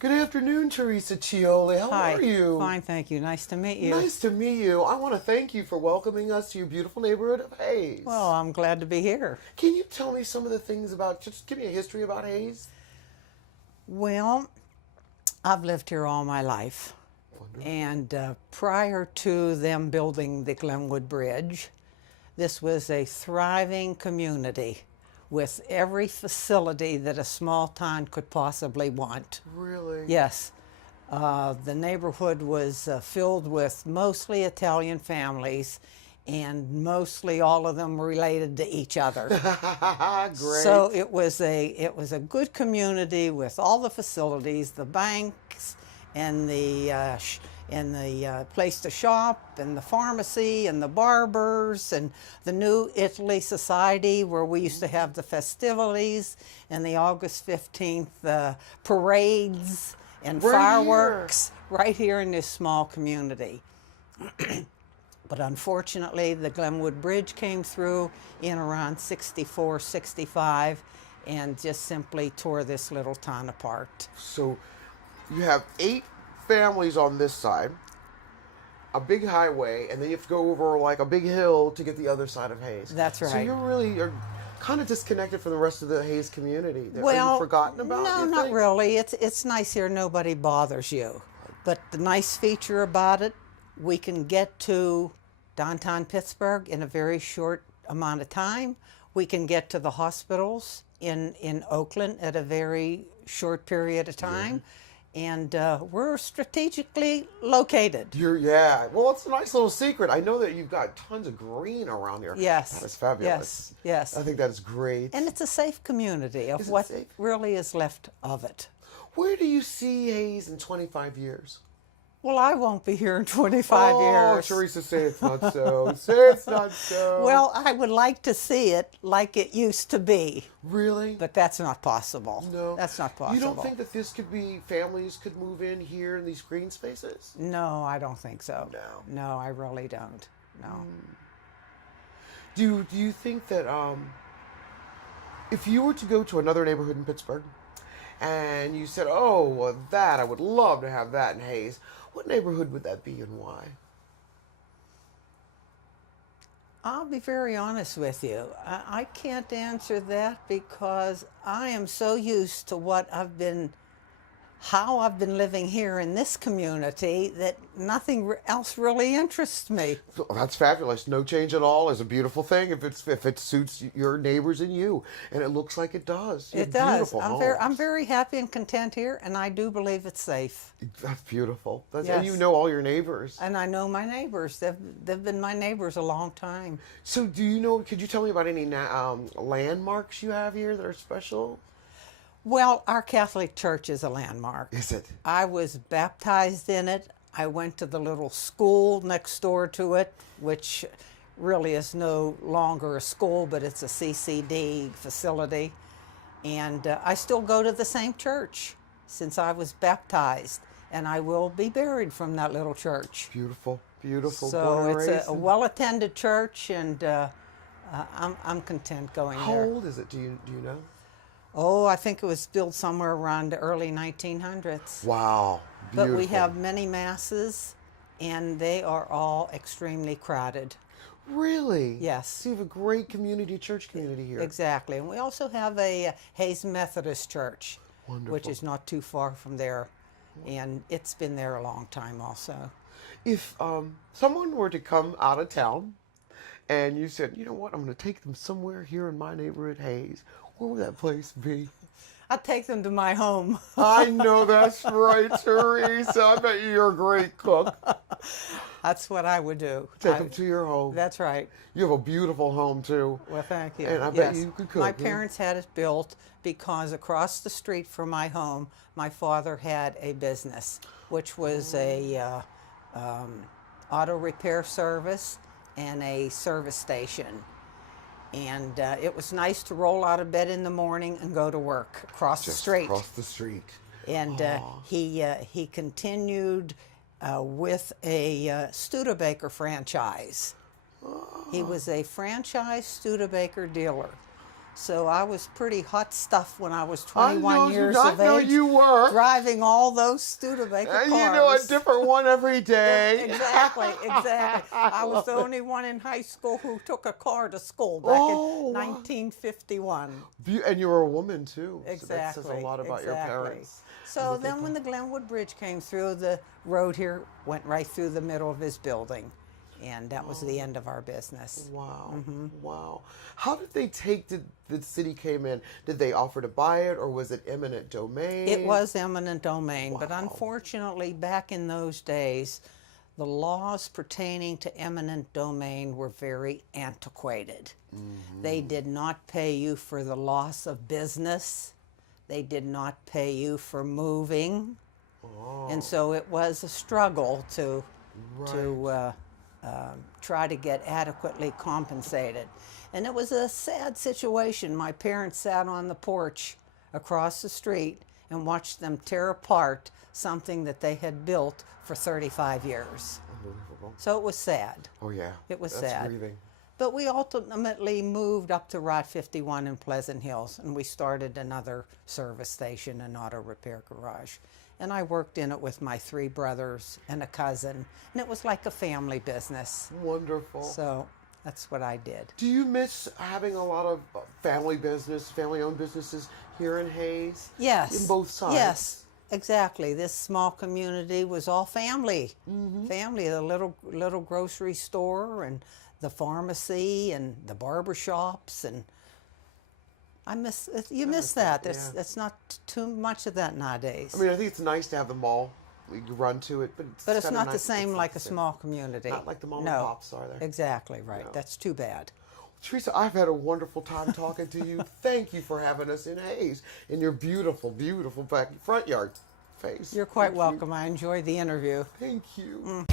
Good afternoon, Teresa Ciolli. How Hi. are you? Fine, thank you. Nice to meet you. Nice to meet you. I want to thank you for welcoming us to your beautiful neighborhood of Hayes. Well, I'm glad to be here. Can you tell me some of the things about, just give me a history about Hayes? Well, I've lived here all my life. Wonderful. And prior to them building the Glenwood Bridge, this was a thriving community with every facility that a small town could possibly want. Really? Yes. The neighborhood was filled with mostly Italian families, and mostly all of them related to each other. Great. So it was a good community with all the facilities, the banks, and the place to shop, and the pharmacy, and the barbers, and the New Italy Society where we used to have the festivities, and the August 15th parades and Right fireworks right here in this small community. But unfortunately, the Glenwood Bridge came through in around 64, 65, and just simply tore this little town apart. So you have 8 families on this side, a big highway, and then you have to go over like a big hill to get the other side of Hayes. That's right. So you're kind of disconnected from the rest of the Hayes community. Well, Are you forgotten about? no, you not think? really. It's nice here. Nobody bothers you. But the nice feature about it, we can get to downtown Pittsburgh in a very short amount of time. We can get to the hospitals in Oakland at a very short period of time. And we're strategically located. Well, it's a nice little secret. I know that you've got tons of green around here. Yes. That is fabulous. Yes. I think that's great. And it's a safe community of Is it what safe? really is left of it. Where do you see Hayes in 25 years? Well, I won't be here in 25 Oh, years. Teresa, say it's not so. Say it's not so. Well, I would like to see it like it used to be. Really? But that's not possible. No. That's not possible. You don't think that this could be, families could move in here in these green spaces? No, I don't think so. No. No, I really don't. No. Do you think that if you were to go to another neighborhood in Pittsburgh and you said, oh, well, I would love to have that in Hayes, what neighborhood would that be and why? I'll be very honest with you. I can't answer that because I am so used to how I've been living here in this community that nothing else really interests me. That's fabulous. No change at all is a beautiful thing if it suits your neighbors and you, and it looks like it does. It does. Beautiful I'm very happy and content here, and I do believe it's safe. That's beautiful. Yes. And you know all your neighbors. And I know my neighbors. They've been my neighbors a long time. So could you tell me about any landmarks you have here that are special? Well, our Catholic Church is a landmark. Is it? I was baptized in it. I went to the little school next door to it, which really is no longer a school, but it's a CCD facility. And I still go to the same church since I was baptized, and I will be buried from that little church. Beautiful, beautiful. So it's a well-attended church, and I'm content going How there. old is it? Do you know? Oh, I think it was built somewhere around the early 1900s. Wow, beautiful. But we have many masses, and they are all extremely crowded. Really? Yes. So you have a great church community here. Exactly. And we also have a Hayes Methodist Church, Wonderful. which is not too far from there. And it's been there a long time also. If someone were to come out of town and you said, you know what, I'm going to take them somewhere here in my neighborhood, Hayes, where would that place be? I'd take them to my home. I know that's right, Teresa. I bet you're a great cook. That's what I would do. Take them to your home. That's right. You have a beautiful home, too. Well, thank you. And I bet you could cook. My huh? parents had it built because across the street from my home, my father had a business, which was a auto repair service and a service station. And it was nice to roll out of bed in the morning and go to work across the street. Across the street. And he continued with a Studebaker franchise. He was a franchise Studebaker dealer. So I was pretty hot stuff when I was I 21 years I of know age. you were. Driving all those Studebaker cars. You know, a different one every day. Exactly. I was the only one in high school who took a car to school back in 1951. And you were a woman too. Exactly. So that says a lot about your parents. So then when the Glenwood Bridge came through, the road here went right through the middle of his building. And that was the end of our business. Wow. Wow. How did they take the city came in? Did they offer to buy it, or was it eminent domain? It was eminent domain, but unfortunately back in those days, the laws pertaining to eminent domain were very antiquated. They did not pay you for the loss of business. They did not pay you for moving. And so it was a struggle to try to get adequately compensated. And it was a sad situation. My parents sat on the porch across the street and watched them tear apart something that they had built for 35 years. Unbelievable. So it was sad. Oh yeah. It was That's sad. grieving. But we ultimately moved up to Route 51 in Pleasant Hills, and we started another service station, an auto repair garage. And I worked in it with my 3 brothers and a cousin, and it was like a family business. Wonderful. So that's what I did. Do you miss having a lot of family-owned businesses here in Hayes? Yes. In both sides? Yes, exactly. This small community was all family. Family, the little grocery store and the pharmacy and the barber shops, and I miss that. That's not too much of that nowadays. I mean, I think it's nice to have the mall. You run to it, but it's not the same like a small community. Not like the mom and pops, are they? Exactly right. No. That's too bad. Teresa, I've had a wonderful time talking to you. Thank you for having us in Hayes in your beautiful, beautiful front yard. Face. You're quite welcome. I enjoyed the interview. Thank you.